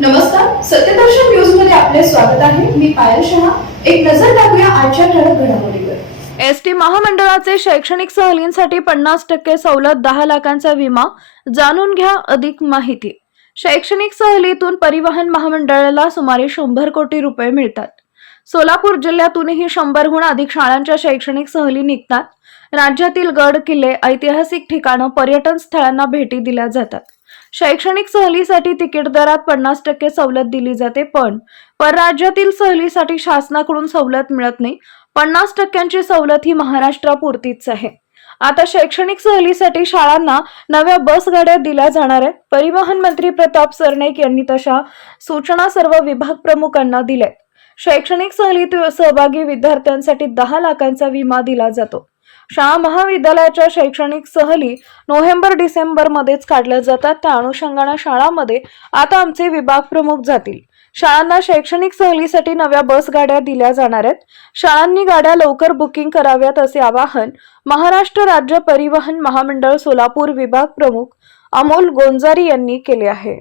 नमस्कार सत्यदर्शन न्यूजमध्ये आपले स्वागत आहे. मी पायल शहा. एक नजर टाकूया आजच्या ठळक घडामोडीवर. एस टी महामंडळाचे शैक्षणिक सहलींसाठी पन्नास टक्के सवलत दहा लाखांचा विमा. जाणून घ्या अधिक माहिती. शैक्षणिक सहलीतून परिवहन महामंडळाला सुमारे शंभर कोटी रुपये मिळतात. सोलापूर जिल्ह्यातूनही शंभरहून अधिक शाळांच्या शैक्षणिक सहली निघतात. राज्यातील गड किल्ले ऐतिहासिक ठिकाणं पर्यटन स्थळांना भेटी दिल्या जातात. शैक्षणिक सहलीसाठी तिकीट दरात पन्नास टक्के सवलत दिली जाते पण परराज्यातील सहलीसाठी शासनाकडून सवलत मिळत नाही. पन्नास टक्क्यांची सवलत ही महाराष्ट्रापुरतीच आहे. आता शैक्षणिक सहलीसाठी शाळांना नव्या बस गाड्या दिल्या जाणार आहेत. परिवहन मंत्री प्रताप सरनाईक यांनी तशा सूचना सर्व विभाग प्रमुखांना दिल्या शैक्षणिक सहलीत सहभागी विद्यार्थ्यांसाठी दहा लाखांचा विमा दिला जातो. शाळा महाविद्यालयाच्या शैक्षणिक सहली नोव्हेंबर डिसेंबर मध्येच काढल्या जातात. त्या अनुषंगाने शाळांमध्ये आता आमचे विभाग प्रमुख जातील. शाळांना शैक्षणिक सहलीसाठी नव्या बस गाड्या दिल्या जाणार आहेत. शाळांनी गाड्या लवकर बुकिंग कराव्यात असे आवाहन महाराष्ट्र राज्य परिवहन महामंडळ सोलापूर विभाग प्रमुख अमोल गोंजारी यांनी केले आहे.